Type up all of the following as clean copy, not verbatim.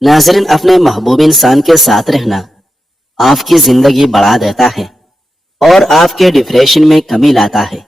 ناظرین، اپنے محبوب انسان کے ساتھ رہنا آپ کی زندگی بڑھا دیتا ہے اور آپ کے ڈپریشن میں کمی لاتا ہے۔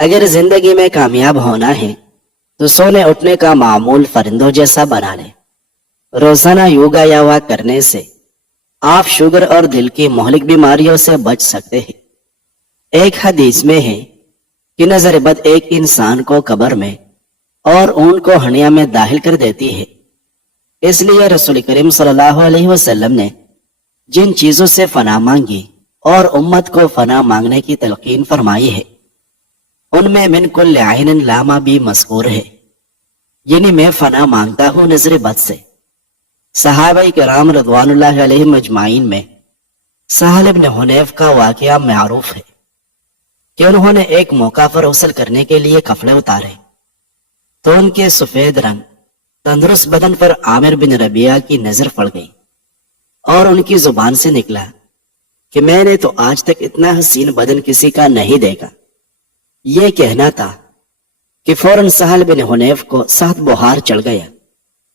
اگر زندگی میں کامیاب ہونا ہے تو سونے اٹھنے کا معمول فرندوں جیسا بنا لیں۔ روزانہ یوگا یا واک کرنے سے آپ شوگر اور دل کی مہلک بیماریوں سے بچ سکتے ہیں۔ ایک حدیث میں ہے کہ نظر بد ایک انسان کو قبر میں اور اونٹ کو ہنیا میں داخل کر دیتی ہے۔ اس لیے رسول کریم صلی اللہ علیہ وسلم نے جن چیزوں سے فنا مانگی اور امت کو فنا مانگنے کی تلقین فرمائی ہے، ان میں من کل عین لامہ بھی مذکور ہے، یعنی میں فنا مانگتا ہوں نظر بد سے۔ صحابہ کرام رضوان اللہ علیہ مجمعین میں سہل بن حنیف کا واقعہ معروف ہے کہ انہوں نے ایک موقع پر غسل کرنے کے لیے کپڑے اتارے تو ان کے سفید رنگ تندرست بدن پر عامر بن ربیعہ کی نظر پڑ گئی اور ان کی زبان سے نکلا کہ میں نے تو آج تک اتنا حسین بدن کسی کا نہیں دیکھا۔ یہ کہنا تھا کہ فوراً سہل بن حنیف کو سخت بخار چڑھ گیا۔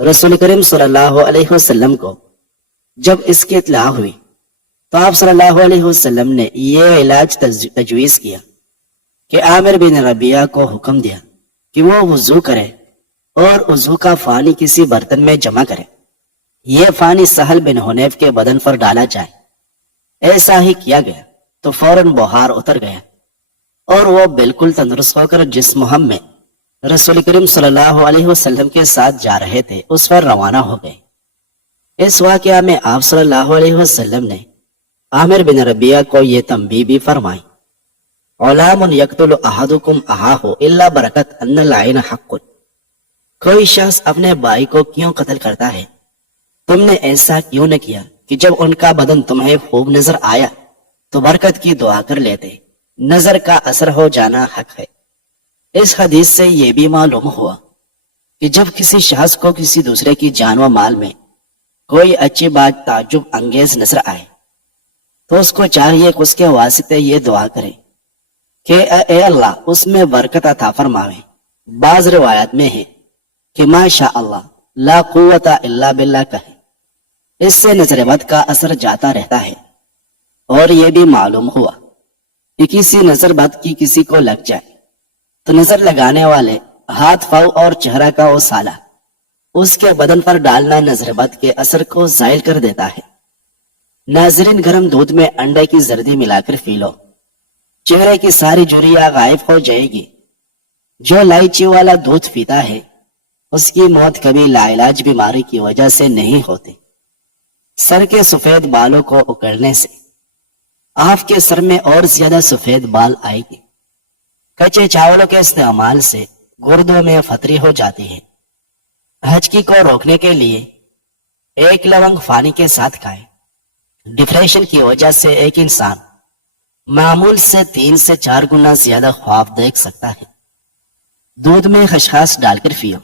رسول کریم صلی اللہ علیہ وسلم کو جب اس کی اطلاع ہوئی تو آپ صلی اللہ علیہ وسلم نے یہ علاج تجویز کیا کہ عامر بن ربیعہ کو حکم دیا کہ وہ وضو کرے اور وضو کا پانی کسی برتن میں جمع کرے۔ یہ پانی سہل بن حنیف کے بدن پر ڈالا جائے۔ ایسا ہی کیا گیا تو فوراً بخار اتر گیا اور وہ بالکل تندرست ہو کر جس مہم میں رسول کریم صلی اللہ علیہ وسلم کے ساتھ جا رہے تھے اس پر روانہ ہو گئے۔ اس واقعہ میں آپ صلی اللہ علیہ وسلم نے عامر بن ربیعہ کو یہ تنبیہ بھی فرمائی، غلام یقتل احدکم اخاہ الا برکت ان العین حق۔ کوئی شخص اپنے بھائی کو کیوں قتل کرتا ہے؟ تم نے ایسا کیوں نہ کیا کہ جب ان کا بدن تمہیں خوب نظر آیا تو برکت کی دعا کر لیتے؟ نظر کا اثر ہو جانا حق ہے۔ اس حدیث سے یہ بھی معلوم ہوا کہ جب کسی شخص کو کسی دوسرے کی جان و مال میں کوئی اچھی بات تعجب انگیز نظر آئے تو اس کو چاہیے کہ اس کے واسطے یہ دعا کرے کہ اے اللہ اس میں برکت عطا فرماوے۔ بعض روایات میں ہے کہ ما شاء اللہ لا قوت الا باللہ کہے۔ اس سے نظر بد کا اثر جاتا رہتا ہے۔ اور یہ بھی معلوم ہوا کہ کسی نظر بد کی کسی کو لگ جائے تو نظر لگانے والے ہاتھ پاؤں اور چہرہ کا اوسالہ اس کے بدن پر ڈالنا نظر بد کے اثر کو زائل کر دیتا ہے۔ ناظرین، گرم دودھ میں انڈے کی زردی ملا کر پی لو، چہرے کی ساری جھریاں غائب ہو جائے گی۔ جو الائچی والا دودھ پیتا ہے اس کی موت کبھی لا علاج بیماری کی وجہ سے نہیں ہوتی۔ سر کے سفید بالوں کو اکڑنے سے آپ کے سر میں اور زیادہ سفید بال آئے گی۔ کچے چاولوں کے استعمال سے گردوں میں پھتری ہو جاتی ہے۔ ہچکی کو روکنے کے لیے ایک لونگ پانی کے ساتھ کھائیں۔ ڈپریشن کی وجہ سے ایک انسان معمول سے 3 سے 4 گنا زیادہ خواب دیکھ سکتا ہے۔ دودھ میں خشخاش ڈال کر پیو،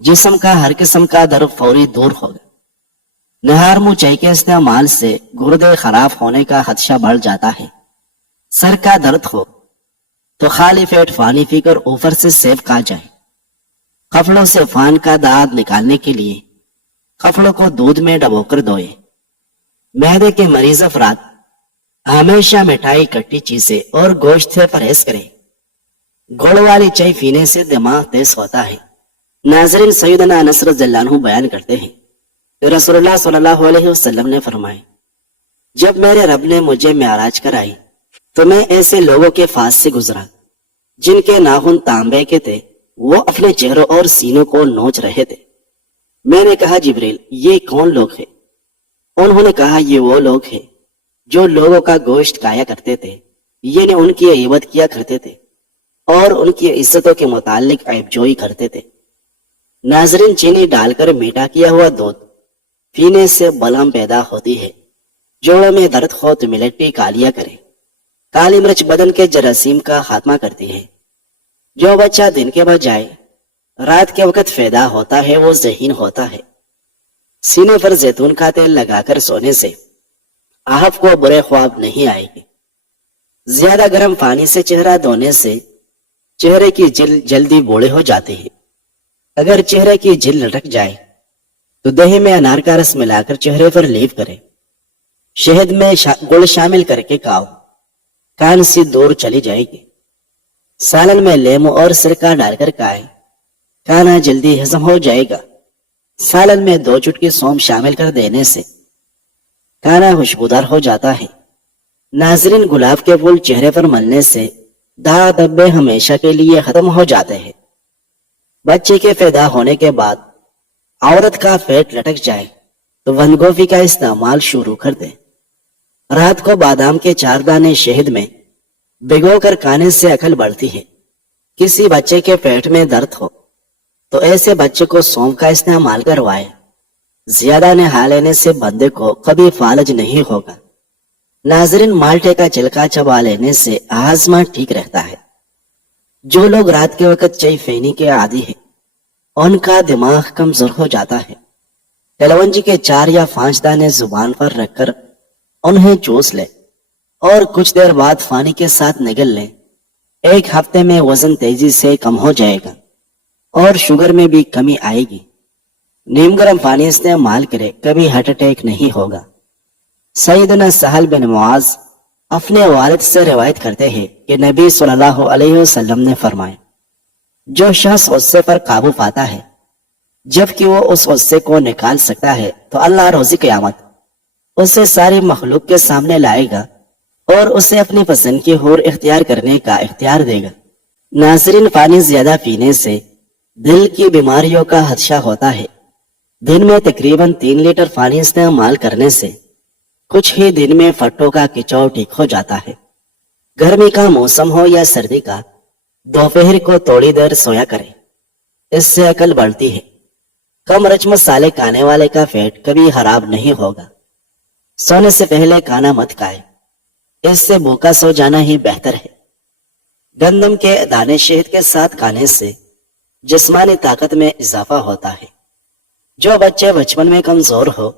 جسم کا ہر قسم کا درد فوری دور ہوگا۔ نہار منہ چائے کے استعمال سے گردے خراب ہونے کا خدشہ بڑھ جاتا ہے۔ سر کا درد ہو تو خالی پیٹ پانی پی کر اوپر سے سیب کھا جائے۔ کپڑوں سے فان کا داغ نکالنے کے لیے کپڑوں کو دودھ میں ڈبو کر دھوئے۔ معدے کے مریض افراد ہمیشہ مٹھائی، کھٹی چیزیں اور گوشت سے پرہیز کریں۔ گڑ والی چائے پینے سے دماغ تیز ہوتا ہے۔ ناظرین، سیدنا انس رضی اللہ عنہ بیان کرتے ہیں کہ رسول اللہ صلی اللہ علیہ وسلم نے فرمائے، جب میرے رب نے مجھے معراج کرائی تو میں ایسے لوگوں کے پاس سے گزرا جن کے ناخن تانبے کے تھے۔ وہ اپنے چہروں اور سینوں کو نوچ رہے تھے۔ میں نے کہا جبریل، یہ کون لوگ ہیں؟ انہوں نے کہا یہ وہ لوگ ہیں جو لوگوں کا گوشت کھایا کرتے تھے، یعنی ان کی غیبت کیا کرتے تھے اور ان کی عزتوں کے متعلق عیب جوئی کرتے تھے۔ ناظرین، چینی ڈال کر میٹھا کیا ہوا دودھ پینے سے بلغم پیدا ہوتی ہے۔ جوڑوں میں درد ہو تو ملیٹی کھا لیا کریں۔ کالی مرچ بدن کے جراثیم کا خاتمہ کرتی ہے۔ جو بچہ دن کے بجائے رات کے وقت پیدا ہوتا ہے وہ ذہین ہوتا ہے۔ سینے پر زیتون کا تیل لگا کر سونے سے آپ کو برے خواب نہیں آئے گے۔ زیادہ گرم پانی سے چہرہ دھونے سے چہرے کی جلد جلدی بوڑھے ہو جاتے ہیں۔ اگر چہرے کی جلد لٹک جائے تو دہی میں انار کا رس ملا کر چہرے پر لیپ کریں. شہد میں گڑ شامل کر کے کھاؤ، کان سے دور چلی جائے گی. سالن میں لیمو اور سرکہ ڈال کر کھائیں، کھانا جلدی ہضم ہو جائے گا. سالن میں 2 چٹکی سونف شامل کر دینے سے کھانا خوشبودار ہو جاتا ہے. ناظرین، گلاب کے پھول چہرے پر ملنے سے داغ دھبے ہمیشہ کے لیے ختم ہو جاتے ہیں. بچے کے پیدا ہونے کے بعد عورت کا پیٹ لٹک جائے تو بند گوبھی کا استعمال شروع کر دے. رات کو بادام کے 4 دانے شہد میں بھگو کر کھانے سے عقل بڑھتی ہے. کسی بچے کے پیٹ میں درد ہو تو ایسے بچے کو سونف کا استعمال کروائے. زیادہ نہا لینے سے بندے کو کبھی فالج نہیں ہوگا. ناظرین، مالٹے کا چھلکا چبا لینے سے ہاضمہ ٹھیک رہتا ہے. جو لوگ رات کے وقت چائے فینی کے عادی ہیں ان کا دماغ کمزور ہو جاتا ہے. کلونجی کے 4 یا 5 دانے زبان پر رکھ کر انہیں چوس لے اور کچھ دیر بعد پانی کے ساتھ نگل لیں. 1 ہفتے میں وزن تیزی سے کم ہو جائے گا اور شوگر میں بھی کمی آئے گی. نیم گرم پانی استعمال کرے، کبھی ہارٹ اٹیک نہیں ہوگا. سیدنا سہل بن معاذ اپنے والد سے روایت کرتے ہیں کہ نبی صلی اللہ علیہ وسلم نے فرمایا، جو شخص غصے پر قابو پاتا ہے جبکہ وہ اس غصے کو نکال سکتا ہے تو اللہ روز قیامت اسے ساری مخلوق کے سامنے لائے گا اور اسے اپنی پسند کی حور اختیار کرنے کا اختیار دے گا. ناظرین، پانی زیادہ پینے سے دل کی بیماریوں کا خدشہ ہوتا ہے. دن میں تقریباً 3 لیٹر پانی استعمال کرنے سے کچھ ہی دن میں پھٹوں کا کچاؤ ٹھیک ہو جاتا ہے. گرمی کا موسم ہو یا سردی کا، دوپہر کو تھوڑی دیر سویا کریں، اس سے عقل بڑھتی ہے. کم مرچ مسالے کھانے والے کا پیٹ کبھی خراب نہیں ہوگا. سونے سے پہلے کھانا مت کھائے، اس سے بھوکا سو جانا ہی بہتر ہے. گندم کے دانے شہد کے ساتھ کھانے سے جسمانی طاقت میں اضافہ ہوتا ہے. جو بچے بچپن میں کمزور ہو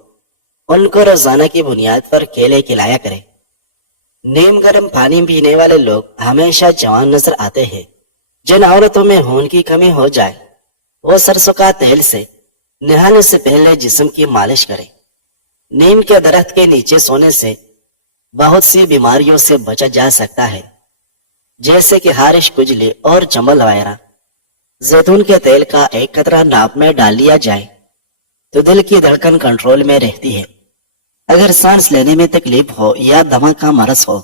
ان کو روزانہ کی بنیاد پر کیلے کھلایا کریں. نیم گرم پانی پینے والے لوگ ہمیشہ جوان نظر آتے ہیں. جن عورتوں میں خون کی کمی ہو جائے وہ سرسوں کا تیل سے نہانے سے پہلے جسم کی مالش کریں. نیم کے درخت کے نیچے سونے سے بہت سی بیماریوں سے بچا جا سکتا ہے، جیسے کہ خارش، کھجلی اور چمبل وغیرہ. زیتون کے تیل کا 1 قطرہ ناپ میں ڈال لیا جائے تو دل کی دھڑکن کنٹرول میں رہتی ہے. اگر سانس لینے میں تکلیف ہو یا دمہ کا مرض ہو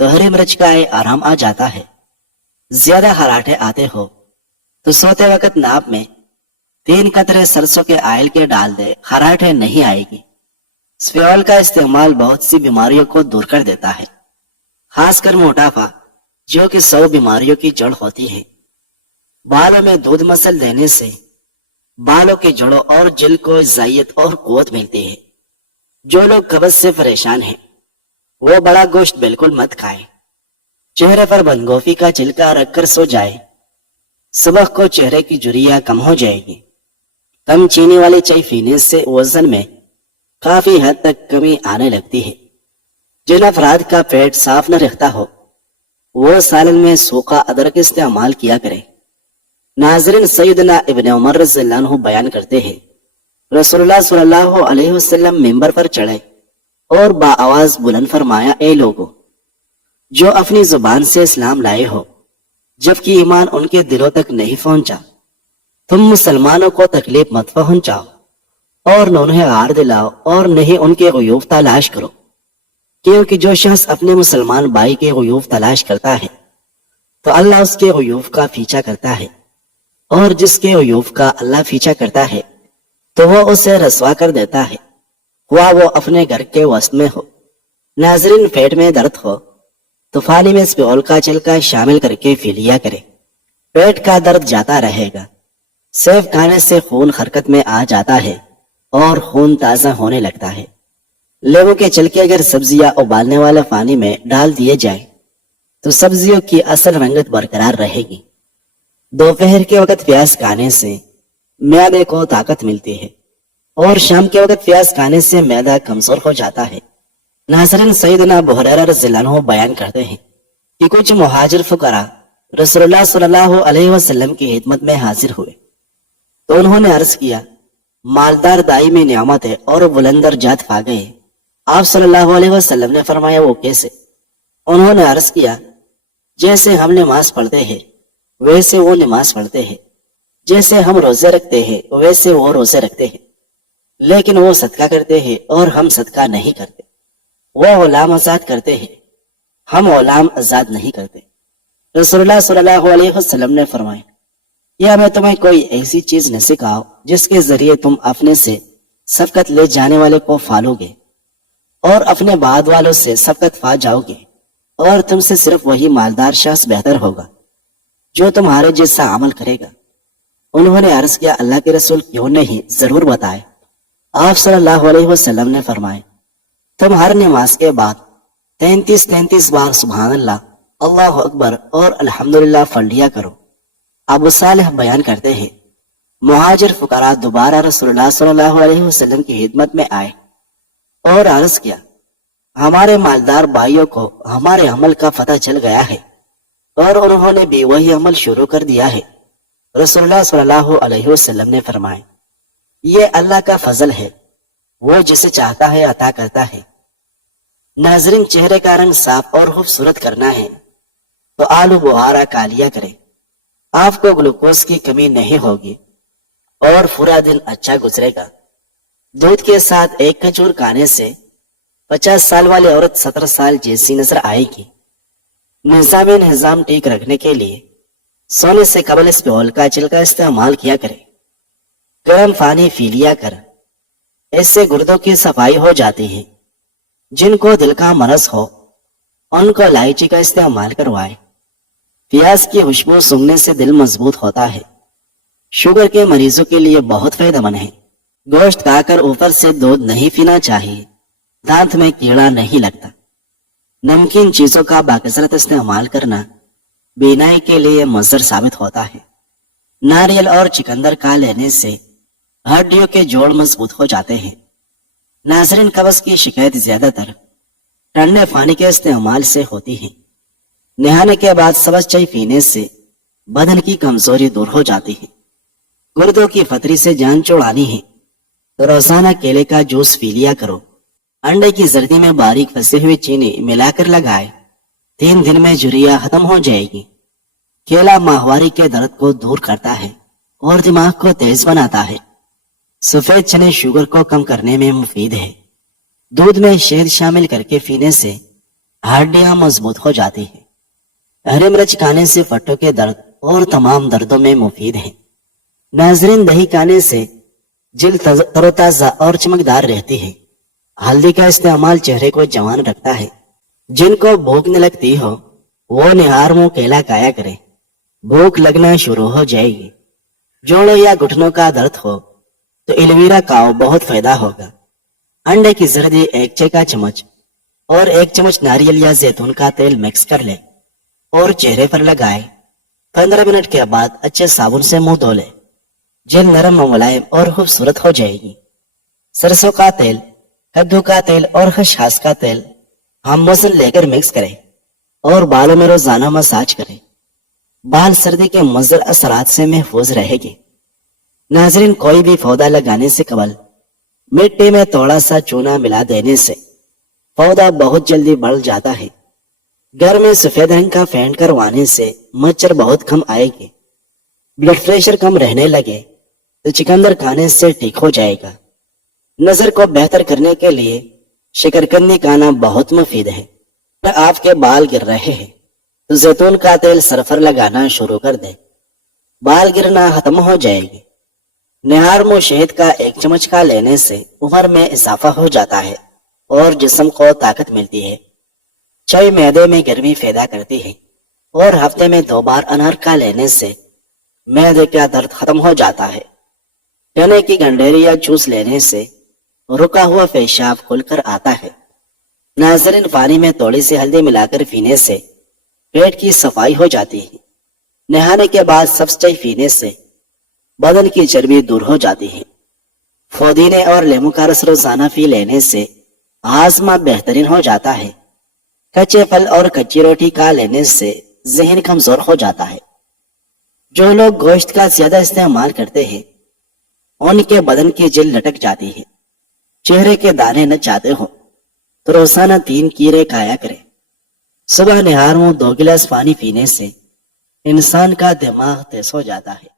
تو ہری مرچ کا آرام آ جاتا ہے. زیادہ خراٹے آتے ہو تو سوتے وقت ناپ میں 3 قطرے سرسوں کے آئل کے ڈال دے، خراٹے نہیں آئے گی. سفیول کا استعمال بہت سی بیماریوں کو دور کر دیتا ہے، خاص کر موٹاپا جو کہ 100 بیماریوں کی جڑ ہوتی ہے. بالوں میں دودھ مسل دینے سے بالوں کی جڑوں اور جلد کو غذائیت اور قوت ملتی ہے. جو لوگ قبض سے پریشان ہیں وہ بڑا گوشت بالکل مت کھائیں. چہرے پر بند گوبھی کا چھلکا رکھ کر سو جائے، صبح کو چہرے کی جھریاں کم ہو جائے گی. کم چینی والی چائے پینے سے وزن میں کافی حد تک کمی آنے لگتی ہے. جن افراد کا پیٹ صاف نہ رہتا ہو وہ سالن میں سوکھا ادرک استعمال کیا کریں. ناظرین، سیدنا ابن عمر رضی اللہ عنہ بیان کرتے ہیں، رسول اللہ صلی اللہ علیہ وسلم ممبر پر چڑھے اور بآواز بلند فرمایا، اے لوگو جو اپنی زبان سے اسلام لائے ہو جبکہ ایمان ان کے دلوں تک نہیں پہنچا، تم مسلمانوں کو تکلیف مت پہنچاؤ اور نہ انہیں غار دلاؤ اور نہیں ان کے عیوب تلاش کرو، کیونکہ جو شخص اپنے مسلمان بھائی کے عیوب تلاش کرتا ہے تو اللہ اس کے عیوب کا پیچھا کرتا ہے، اور جس کے عیوب کا اللہ پیچھا کرتا ہے تو وہ اسے رسوا کر دیتا ہے، ہوا وہ اپنے گھر کے وسط میں ہو. ناظرین، پیٹ میں درد ہو تو پانی میں سپیول کا چھلکا شامل کر کے پی لیا کرے، پیٹ کا درد جاتا رہے گا. سیب کھانے سے خون حرکت میں آ جاتا ہے اور خون تازہ ہونے لگتا ہے. لیموں کے چھلکے اگر سبزیاں ابالنے والا پانی میں ڈال دیے جائیں تو سبزیوں کی اصل رنگت برقرار رہے گی. دوپہر کے وقت پیاز کھانے سے معدے کو طاقت ملتی ہے اور شام کے وقت پیاز کھانے سے معدہ کمزور ہو جاتا ہے. ناظرین، سیدنا ابو ہریرہ رضی اللہ عنہ بیان کرتے ہیں کہ کچھ مہاجر فقراء رسول اللہ صلی اللہ علیہ وسلم کی خدمت میں حاضر ہوئے تو انہوں نے عرض کیا، مالدار دائی میں نعمت ہے اور بلند درجات پا گئے۔ آپ صلی اللہ علیہ وسلم نے فرمایا وہ کیسے؟ انہوں نے عرض کیا جیسے ہم نماز پڑھتے ہیں ویسے وہ نماز پڑھتے ہیں، جیسے ہم روزے رکھتے ہیں ویسے وہ روزے رکھتے ہیں، لیکن وہ صدقہ کرتے ہیں اور ہم صدقہ نہیں کرتے، وہ غلام آزاد کرتے ہیں ہم غلام آزاد نہیں کرتے۔ رسول اللہ صلی اللہ علیہ وسلم نے فرمایا یا میں تمہیں کوئی ایسی چیز نہ سکھاؤں جس کے ذریعے تم اپنے سے سبقت لے جانے والے کو پالو گے اور اپنے بعد والوں سے سبقت پا جاؤ گے، اور تم سے صرف وہی مالدار شخص بہتر ہوگا جو تمہارے جیسا عمل کرے گا۔ انہوں نے عرض کیا اللہ کے رسول کیوں نہیں، ضرور بتائے۔ آپ صلی اللہ علیہ وسلم نے فرمایا تم ہر نماز کے بعد 33 بار سبحان اللہ، اللہ اکبر اور الحمدللہ پڑھ لیا کرو۔ ابو صالح بیان کرتے ہیں مہاجر فقراء دوبارہ رسول اللہ صلی اللہ علیہ وسلم کی خدمت میں آئے اور عرض کیا ہمارے مالدار بھائیوں کو ہمارے عمل کا پتہ چل گیا ہے اور انہوں نے بھی وہی عمل شروع کر دیا ہے۔ رسول اللہ صلی اللہ علیہ وسلم نے فرمایا یہ اللہ کا فضل ہے، وہ جسے چاہتا ہے عطا کرتا ہے۔ ناظرین، چہرے کا رنگ صاف اور خوبصورت کرنا ہے تو آلو بہارا کھا لیا کرے، آپ کو گلوکوز کی کمی نہیں ہوگی اور پورا دن اچھا گزرے گا۔ دودھ کے ساتھ ایک کھجور کھانے سے 50 سال والی عورت 17 سال جیسی نظر آئے گی۔ نظام ٹھیک رکھنے کے لیے سونے سے قبل اس پہ ہلکا چل کا استعمال کیا کرے، گرم پانی پی لیا کر، اس سے گردوں کی صفائی ہو جاتی ہے۔ جن کو دل کا مرض ہو ان کو الائچی کا استعمال کروائے، پیاز کی خوشبو سونگنے سے دل مضبوط ہوتا ہے۔ شوگر کے مریضوں کے لیے بہت فائدہ مند ہے۔ گوشت کھا کر اوپر سے دودھ نہیں پینا چاہیے، دانت میں کیڑا نہیں لگتا۔ نمکین چیزوں کا باکثرت استعمال کرنا بینائی کے لیے مضر ثابت ہوتا ہے۔ ناریل اور چکندر کھا لینے سے ہڈیوں کے جوڑ مضبوط ہو جاتے ہیں۔ ناظرین، قبض کی شکایت زیادہ تر ٹھنڈے پانی کے استعمال سے ہوتی ہے۔ نہانے کے بعد سبز چائے پینے سے بدن کی کمزوری دور ہو جاتی ہے۔ گردوں کی پتھری سے جان چھڑانی ہے تو روزانہ کیلے کا جوس پی لیا کرو۔ انڈے کی زردی میں باریک پھنسی ہوئی چینی ملا کر لگائے، 3 دن میں جھریا ختم ہو جائے گی۔ کیلا ماہواری کے درد کو دور کرتا ہے اور دماغ کو تیز بناتا ہے۔ سفید چنے شوگر کو کم کرنے میں مفید ہے۔ دودھ میں شہد شامل کر کے پینے سے ہڈیاں مضبوط ہو جاتی ہیں۔ ہری مرچ کھانے سے پٹھوں کے درد اور تمام دردوں میں مفید ہے۔ ناظرین، دہی کھانے سے جلد تر و تازہ اور چمکدار رہتی ہے۔ ہلدی کا استعمال چہرے کو جوان رکھتا ہے۔ جن کو بھوک نہ لگتی ہو وہ نہار منہ کیلا کھایا کرے، بھوک لگنا شروع ہو جائے گی۔ جوڑوں یا گھٹنوں کا درد ہو تو ایلویرا کھاؤ، بہت فائدہ ہوگا۔ انڈے کی زردی 1 چائے کا چمچ اور 1 چمچ ناریل یا زیتون کا تیل مکس کر لے اور چہرے پر لگائے۔ 15 منٹ کے بعد اچھے صابن سے منہ دھو لے، جلد نرم و ملائم اور خوبصورت ہو جائے گی۔ سرسوں کا تیل، کدو کا تیل اور خسخاس کا تیل ہم وزن لے کر مکس کریں اور بالوں میں روزانہ مساج کریں۔ بال سردی کے مضر اثرات سے محفوظ رہے گی۔ ناظرین، کوئی بھی پودا لگانے سے قبل مٹی میں تھوڑا سا چونا ملا دینے سے پودا بہت جلدی بڑھ جاتا ہے۔ گھر میں سفید رنگ کا پینٹ کروانے سے مچھر بہت کم آئے گی۔ بلڈ پریشر کم رہنے لگے تو چکندر کھانے سے ٹھیک ہو جائے گا۔ نظر کو بہتر کرنے کے لیے شکرکندی کھانا بہت مفید ہے۔ اگر آپ کے بال گر رہے ہیں تو زیتون کا تیل سر پر لگانا شروع کر دیں، بال گرنا ختم ہو جائے گی۔ نہار منہ شہد کا 1 چمچ کا لینے سے عمر میں اضافہ ہو جاتا ہے اور جسم کو طاقت ملتی ہے۔ چائے معدے میں گرمی پیدا کرتی ہے اور ہفتے میں 2 بار انار کا لینے سے معدے کا درد ختم ہو جاتا ہے۔ چنے کی گنڈیری یا جوس لینے سے رکا ہوا پیشاب کھل کر آتا ہے۔ ناظرین، پانی میں تھوڑی سی ہلدی ملا کر پینے سے پیٹ کی صفائی ہو جاتی ہے۔ نہانے کے بعد سبز چائے پینے سے بدن کی چربی دور ہو جاتی ہے۔ پودینے اور لیمو کا رس روزانہ پی لینے سے ہاضمہ بہترین ہو جاتا ہے۔ کچے پھل اور کچی روٹی کھا لینے سے ذہن کمزور ہو جاتا ہے۔ جو لوگ گوشت کا زیادہ استعمال کرتے ہیں ان کے بدن کی جلد لٹک جاتی ہے. چہرے کے دانے نہ چاہتے ہو تو روزانہ 3 کیرے کھایا کریں. صبح نہار میں 2 گلاس پانی پینے سے انسان کا دماغ تیز ہو جاتا ہے.